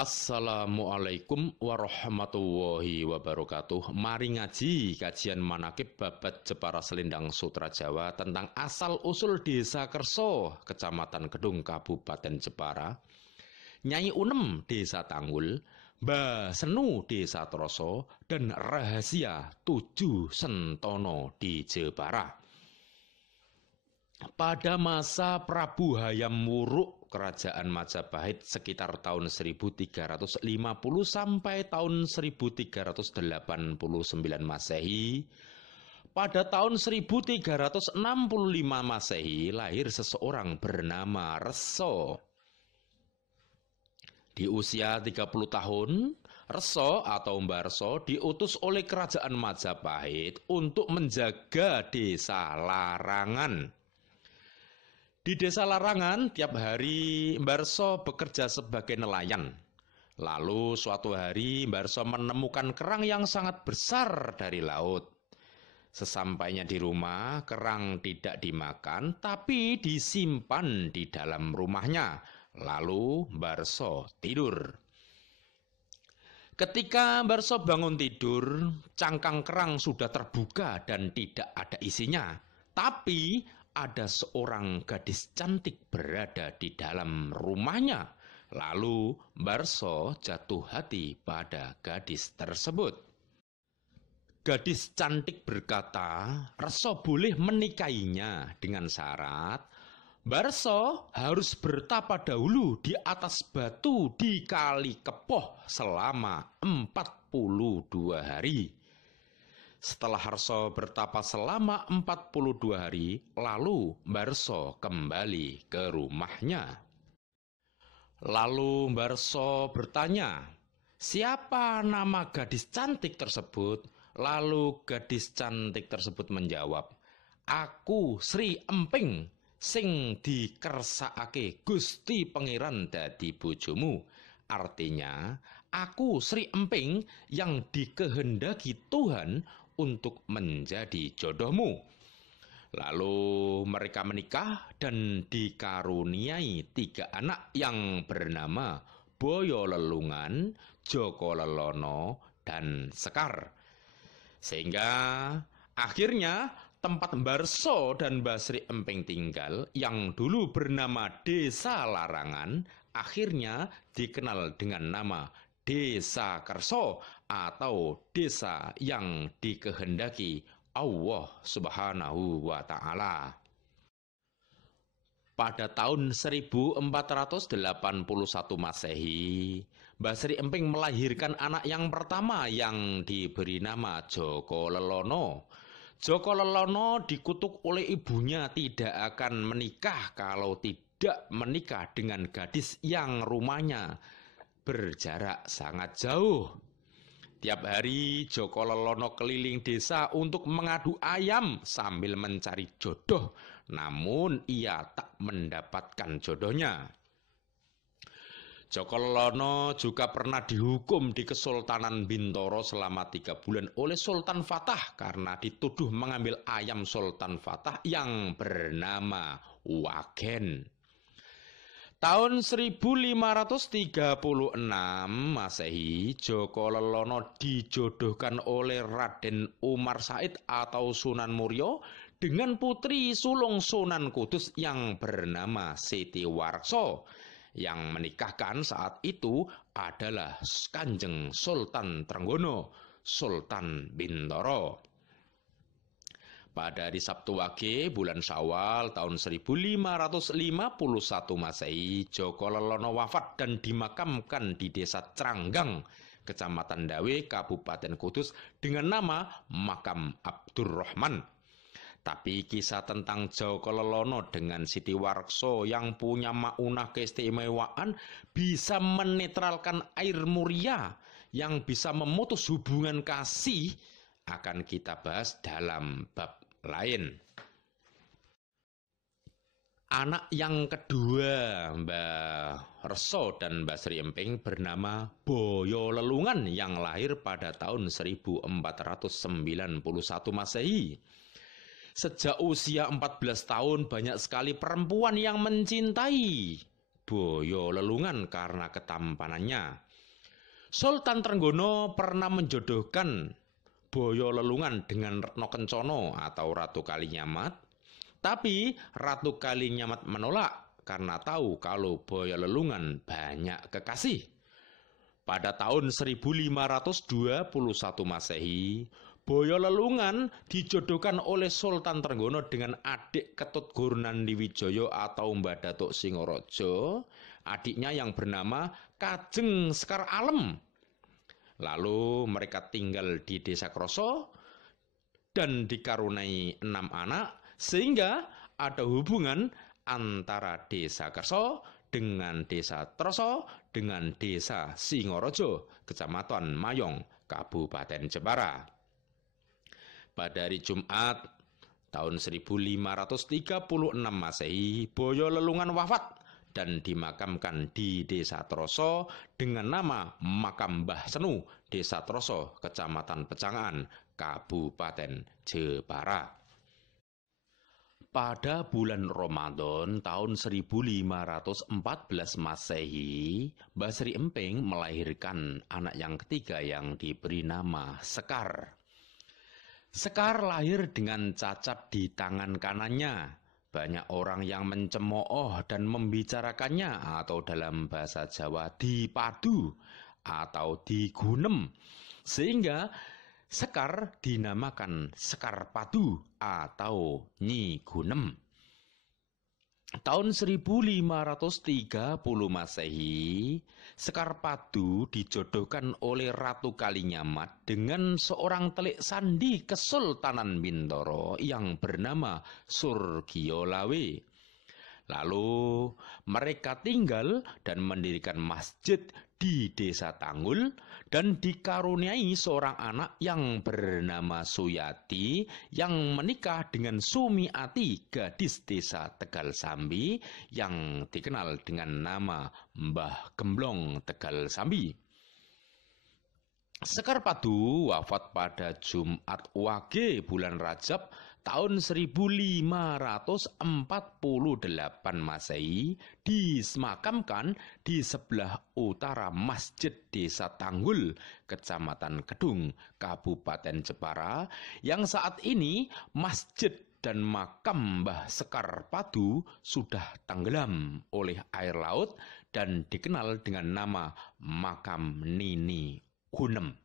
Assalamualaikum warahmatullahi wabarakatuh. Mari ngaji kajian manakib babat Jepara Selendang Sutra Jawa tentang asal-usul Desa Kerso, Kecamatan Kedung, Kabupaten Jepara, Nyai Unem Desa Tanggul, Mbah Senu Desa Troso, dan rahasia 7 Sentono di Jepara. Pada masa Prabu Hayam Wuruk Kerajaan Majapahit sekitar tahun 1350 sampai tahun 1389 Masehi, pada tahun 1365 Masehi lahir seseorang bernama Reso. Di usia 30 tahun, Reso atau Mbah Reso diutus oleh Kerajaan Majapahit untuk menjaga desa Larangan. Di desa Larangan, tiap hari Mbah Reso bekerja sebagai nelayan. Lalu suatu hari Mbah Reso menemukan kerang yang sangat besar dari laut. Sesampainya di rumah, kerang tidak dimakan, tapi disimpan di dalam rumahnya. Lalu Mbah Reso tidur. Ketika Mbah Reso bangun tidur, cangkang kerang sudah terbuka dan tidak ada isinya. Tapi ada seorang gadis cantik berada di dalam rumahnya. Lalu Mbah Reso jatuh hati pada gadis tersebut. Gadis cantik berkata, Reso boleh menikahinya dengan syarat Mbah Reso harus bertapa dahulu di atas batu di Kali Kepoh selama 42 hari. Setelah Reso bertapa selama 42 hari, lalu Mbah Reso kembali ke rumahnya. Lalu Mbah Reso bertanya, siapa nama gadis cantik tersebut? Lalu gadis cantik tersebut menjawab, aku Sri Emping, sing dikersakake Gusti Pangeran dadi bojomu. Artinya, aku Sri Emping yang dikehendaki Tuhan untuk menjadi jodohmu. Lalu mereka menikah dan dikaruniai 3 anak yang bernama Boyo Lelungan, Joko Lelono, dan Sekar. Sehingga akhirnya tempat Mbah Reso dan Mbah Sri Emping tinggal yang dulu bernama Desa Larangan akhirnya dikenal dengan nama Desa Kerso atau desa yang dikehendaki Allah Subhanahu wa Ta'ala. Pada tahun 1481 Masehi, Mbah Sri Emping melahirkan anak yang pertama yang diberi nama Joko Lelono. Joko Lelono dikutuk oleh ibunya tidak akan menikah kalau tidak menikah dengan gadis yang rumahnya berjarak sangat jauh. Tiap hari Joko Lelono keliling desa untuk mengadu ayam sambil mencari jodoh, namun ia tak mendapatkan jodohnya. Joko Lelono juga pernah dihukum di Kesultanan Bintoro selama 3 bulan oleh Sultan Fatah karena dituduh mengambil ayam Sultan Fatah yang bernama Wagen. Tahun 1536 Masehi, Joko Lelono dijodohkan oleh Raden Umar Said atau Sunan Muria dengan putri sulung Sunan Kudus yang bernama Siti Warso. Yang menikahkan saat itu adalah Kanjeng Sultan Trenggono, Sultan Bintoro. Pada hari Sabtu Wage bulan Syawal tahun 1551 Masehi, Joko Lelono wafat dan dimakamkan di Desa Cranggang, Kecamatan Dawe, Kabupaten Kudus dengan nama Makam Abdurrahman. Tapi kisah tentang Joko Lelono dengan Siti Warso yang punya maunah keistimewaan bisa menetralkan air muria yang bisa memutus hubungan kasih akan kita bahas dalam bab lain. Anak yang kedua Mbah Reso dan Mbah Sri Emping bernama Boyo Lelungan yang lahir pada tahun 1491 Masehi. Sejak usia 14 tahun banyak sekali perempuan yang mencintai Boyo Lelungan karena ketampanannya. Sultan Trenggono pernah menjodohkan Boyo Lelungan dengan Retno Kencono atau Ratu Kalinyamat, tapi Ratu Kalinyamat menolak karena tahu kalau Boyo Lelungan banyak kekasih. Pada tahun 1521 Masehi, Boyo Lelungan dijodohkan oleh Sultan Trenggono dengan adik Ketut Gurnandiwijoyo atau Mbah Datuk Singaraja, adiknya yang bernama Kajeng Sekar Alem. Lalu mereka tinggal di Desa Kroso dan dikaruniai 6 anak, sehingga ada hubungan antara Desa Kerso dengan Desa Troso dengan Desa Singaraja, Kecamatan Mayong, Kabupaten Jepara. Pada hari Jumat tahun 1536 Masehi, Boyo Lelungan wafat dan dimakamkan di Desa Troso dengan nama Makam Mbah Senu, Desa Troso, Kecamatan Pecangan, Kabupaten Jepara. Pada bulan Ramadan tahun 1514 Masehi, Mbah Sri Emping melahirkan anak yang ketiga yang diberi nama Sekar. Sekar lahir dengan cacat di tangan kanannya. Banyak orang yang mencemooh dan membicarakannya atau dalam bahasa Jawa dipadu atau digunem, sehingga Sekar dinamakan Sekar Padu atau Nyi Gunem. Tahun 1530 Masehi, Sekar Padu dijodohkan oleh Ratu Kalinyamat dengan seorang telik sandi Kesultanan Bintoro yang bernama Surgiyo Lawe. Lalu mereka tinggal dan mendirikan masjid di Desa Tanggul dan dikaruniai seorang anak yang bernama Suyati yang menikah dengan Sumiati, gadis Desa Tegal Sambi yang dikenal dengan nama Mbah Gemblong Tegal Sambi. Sekar Padu wafat pada Jumat Wage bulan Rajab tahun 1548 Masehi, dimakamkan di sebelah utara Masjid Desa Tanggul, Kecamatan Kedung, Kabupaten Jepara, yang saat ini masjid dan makam Mbah Sekar Padu sudah tenggelam oleh air laut dan dikenal dengan nama Makam Nini Gunem.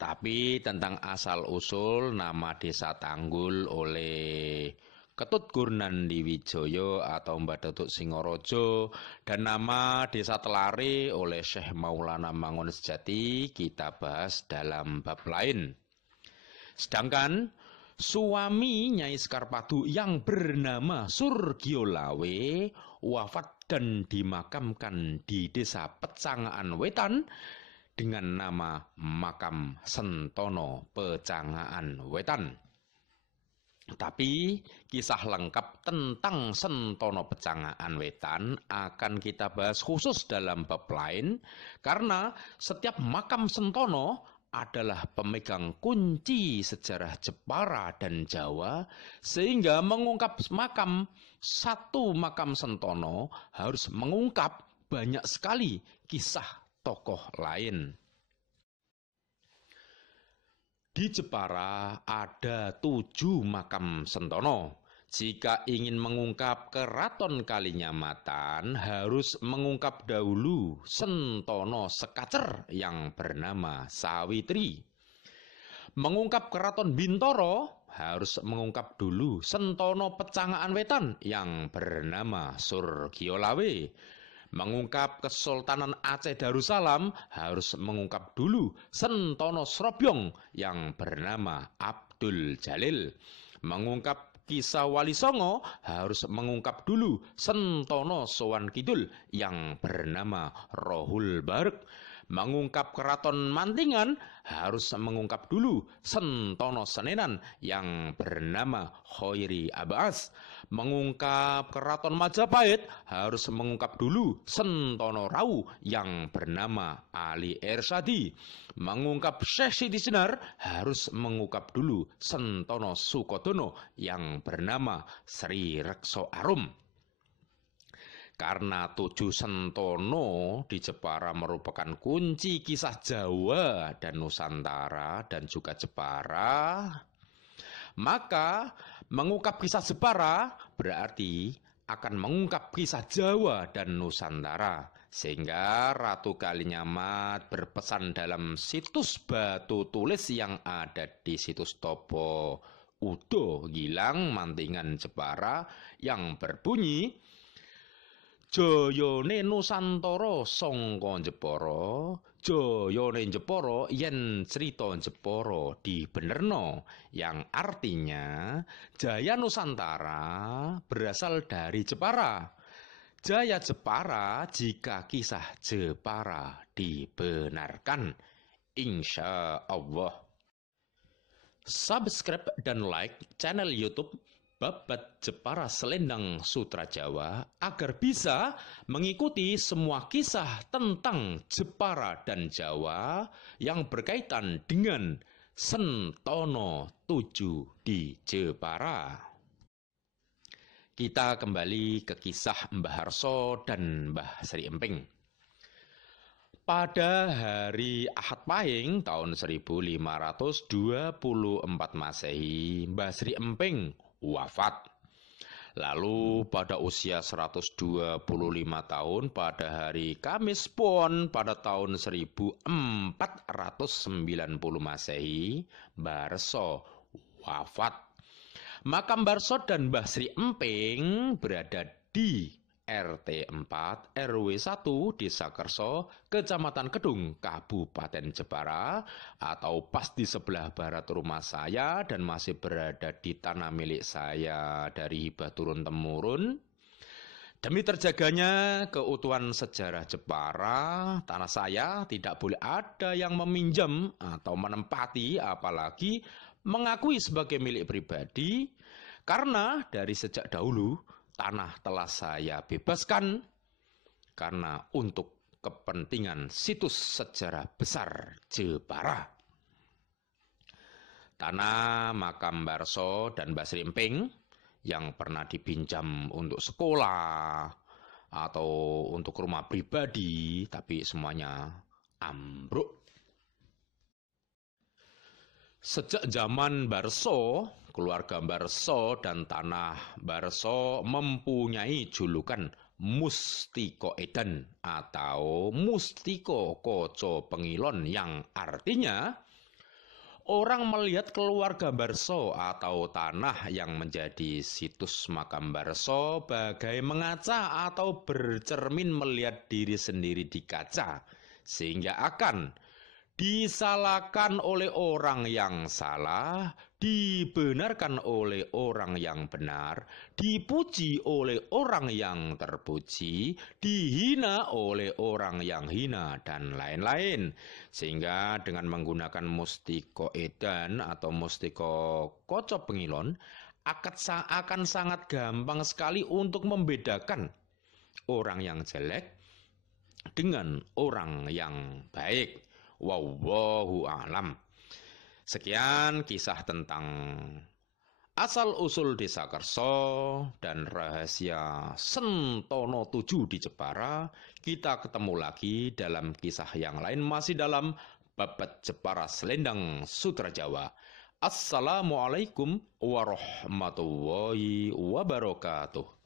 Tapi tentang asal-usul nama Desa Tanggul oleh Ketut Gurnandiwijoyo atau Mbah Datuk Singaraja dan nama Desa Telari oleh Syekh Maulana Mangunsjati kita bahas dalam bab lain. Sedangkan suami Nyai Sekar Padu yang bernama Surgiyo Lawe wafat dan dimakamkan di Desa Pecangaan Wetan dengan nama Makam Sentono Pecangaan Wetan. Tapi kisah lengkap tentang Sentono Pecangaan Wetan akan kita bahas khusus dalam bab lain, karena setiap makam Sentono adalah pemegang kunci sejarah Jepara dan Jawa, sehingga mengungkap satu makam Sentono harus mengungkap banyak sekali kisah tokoh lain. Di Jepara ada 7 makam Sentono. Jika ingin mengungkap Keraton Kalinyamatan, harus mengungkap dahulu Sentono Sekacer yang bernama Sawitri. Mengungkap Keraton Bintoro, harus mengungkap dulu Sentono Pecangaan Wetan yang bernama Surgiyo Lawe. Mengungkap Kesultanan Aceh Darussalam, harus mengungkap dulu Sentono Srobyong yang bernama Abdul Jalil. Mengungkap kisah Wali Songo, harus mengungkap dulu Sentono Sowan Kidul yang bernama Rohul Barek. Mengungkap Keraton Mantingan, harus mengungkap dulu Sentono Senenan yang bernama Khoiri Abbas. Mengungkap Keraton Majapahit, harus mengungkap dulu Sentono Rau yang bernama Ali Ersyadi. Mengungkap Syekh Siti Jenar, harus mengungkap dulu Sentono Sukodono yang bernama Sri Rekso Arum. Karena tujuh sentono di Jepara merupakan kunci kisah Jawa dan Nusantara dan juga Jepara, maka mengungkap kisah Jepara berarti akan mengungkap kisah Jawa dan Nusantara. Sehingga Ratu Kalinyamat berpesan dalam situs batu tulis yang ada di situs Topo Udo Gilang Mantingan Jepara yang berbunyi, Jayane Nusantara sangka Jepara, jayane Jepara yen crita Jepara dibenerno, yang artinya jaya Nusantara berasal dari Jepara. Jaya Jepara jika kisah Jepara dibenarkan. Insya Allah. Subscribe dan like channel YouTube Babat Jepara Selendang Sutra Jawa agar bisa mengikuti semua kisah tentang Jepara dan Jawa yang berkaitan dengan Sentono 7 di Jepara. Kita kembali ke kisah Mbah Harso dan Mbah Sri Emping. Pada hari Ahad Pahing tahun 1524 Masehi, Mbah Sri Emping wafat. Lalu pada usia 125 tahun pada hari Kamis Pon pada tahun 1490 Masehi, Mbah Harso wafat. Makam Mbah Harso dan Mbah Sri Emping berada di RT 4 RW 1 Desa Kerso, Kecamatan Kedung, Kabupaten Jepara, atau pas di sebelah barat rumah saya dan masih berada di tanah milik saya dari hibah turun-temurun. Demi terjaganya keutuhan sejarah Jepara, tanah saya tidak boleh ada yang meminjam atau menempati, apalagi mengakui sebagai milik pribadi, karena dari sejak dahulu tanah telah saya bebaskan karena untuk kepentingan situs sejarah besar Jepara. Tanah makam Mbah Harso dan Mbah Sri Emping yang pernah dipinjam untuk sekolah atau untuk rumah pribadi, tapi semuanya ambruk. Sejak zaman Mbah Harso, keluarga Mbah Harso dan tanah Mbah Harso mempunyai julukan Mustiko Edan atau Mustiko Koco Pengilon, yang artinya orang melihat keluarga Mbah Harso atau tanah yang menjadi situs makam Mbah Harso bagai mengaca atau bercermin melihat diri sendiri di kaca, sehingga akan disalahkan oleh orang yang salah, dibenarkan oleh orang yang benar, dipuji oleh orang yang terpuji, dihina oleh orang yang hina, dan lain-lain. Sehingga dengan menggunakan Mustiko Edan atau Mustiko Koco Pengilon akan sangat gampang sekali untuk membedakan orang yang jelek dengan orang yang baik. Wallahu a'lam. Sekian kisah tentang asal-usul Desa Kerso dan rahasia Sentono 7 di Jepara. Kita ketemu lagi dalam kisah yang lain masih dalam Babat Jepara Selendang Sutra Jawa. Assalamualaikum warahmatullahi wabarakatuh.